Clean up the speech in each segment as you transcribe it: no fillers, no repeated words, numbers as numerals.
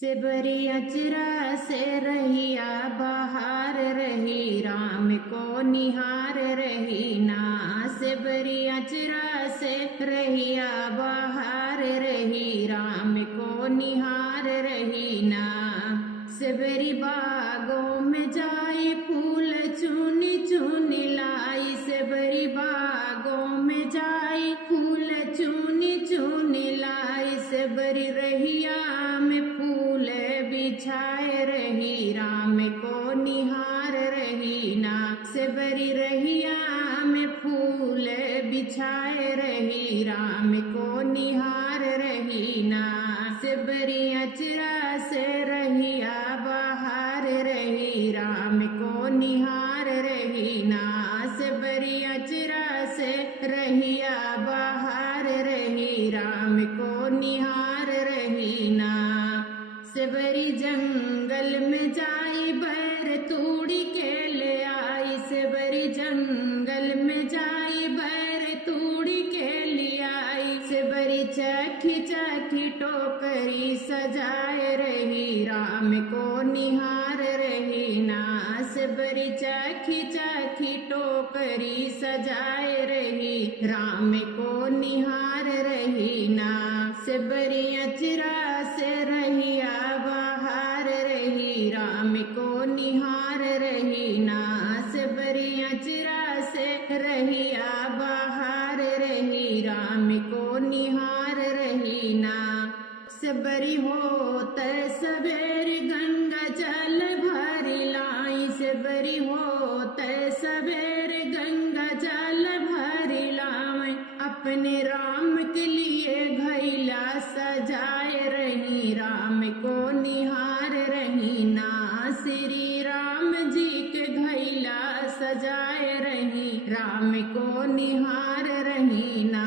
सिबरी अचरा से रहिया बहार रही, राम को निहार रही ना। सिबरी अचरा से रहिया बहार रही, राम को निहार रही ना। सिबरी बागों में जाई, फूल चुनी चुनी लाई। सिबरी बागों में जाई, फूल चुनी चुनी लाई। सिबरी रहिया में फूल बिछाए रही, राम को निहार रही ना। सिबरी रहिया में फूल बिछाए रही, राम को निहार रही ना। सिबरी अचरा से रहिया बहार रही, राम को निहार रही ना। सिबरी अचरा से रहिया बहार रही, राम को निहार रही ना। सिबरी जंगल में जाई, बैर तूड़ी के ले आई। सिबरी जंगल में जाई, बैर तूड़ी के ले आई। सिबरी चखी चखी टोकरी सजाए रही, राम को निहार रही ना। सिबरी चखी चखी टोकरी सजाए रही, राम को निहार रही ना। सिबरी अचरा से रहिया बहार रही, राम को निहार रही ना। सिबरी अचरा से रहिया बहार रही, राम को निहार रही ना। सिबरी होत सबेर गंगा जल भरी लाई। सिबरी होत सबेर गंगा जल भरी लाई। अपने राम के लिए घैला सजाए रही, राम को निहार रही ना। श्री राम जी के घैला सजाए रही, राम को निहार रही ना।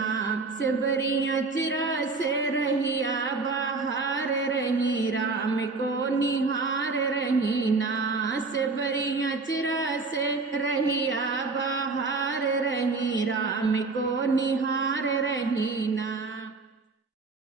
सिबरी अचरा से रहिया बहार रही, राम को निहार रही ना। सिबरी अचरा से रहिया बहार रही, राम को निहार रही ना।